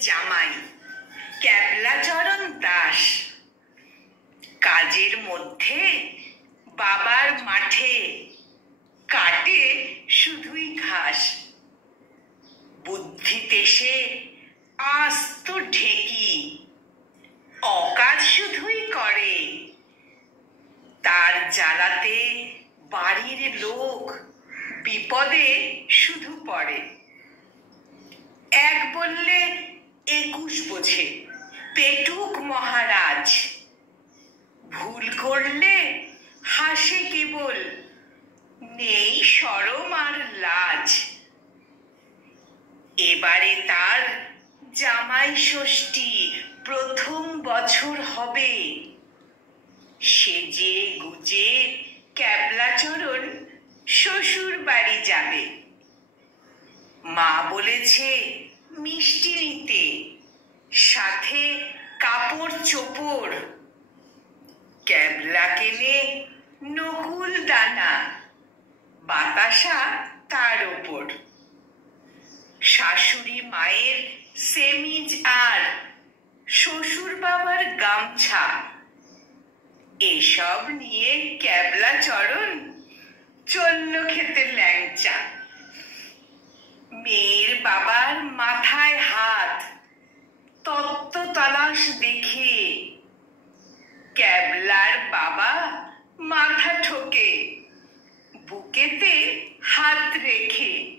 জামাই ক্যাবলাচরণ দাস। কাজের মধ্যে বাবার মাঠে কাটে শুধুই ঘাস। বুদ্ধিতে সে আস্ত ঢেকি, অকাজ শুধুই করে। তার জ্বালাতে বাড়ির লোক বিপদে শুধু পড়ে। এক বললে 21 বোঝে পেটুক মহারাজ। ভুল করলে হাসে কেবল, নেই শরম আর লাজ। এবারে তার জামাই ষষ্ঠী প্রথম বছর হবে। সেজে গুজে ক্যাবলাচরণ শ্বশুর বাড়ি যাবে। মা বলেছে মিষ্টি নিতে, সাথে কাপড় চোপড়। ক্যাবলা কেনে নকুল দানা, বাতাসা তার ওপর। শাশুড়ি মায়ের সেমিজ আর শ্বশুর বাবার গামছা। এসব নিয়ে ক্যাবলাচরণ চলল খেতে ল্যাংচা। মেয়ের বাবার মাথায় হাত, তত্ত্ব তলাশ দেখে। ক্যাবলার বাবা মাথা ঠোকে, বুকেতে হাত রেখে।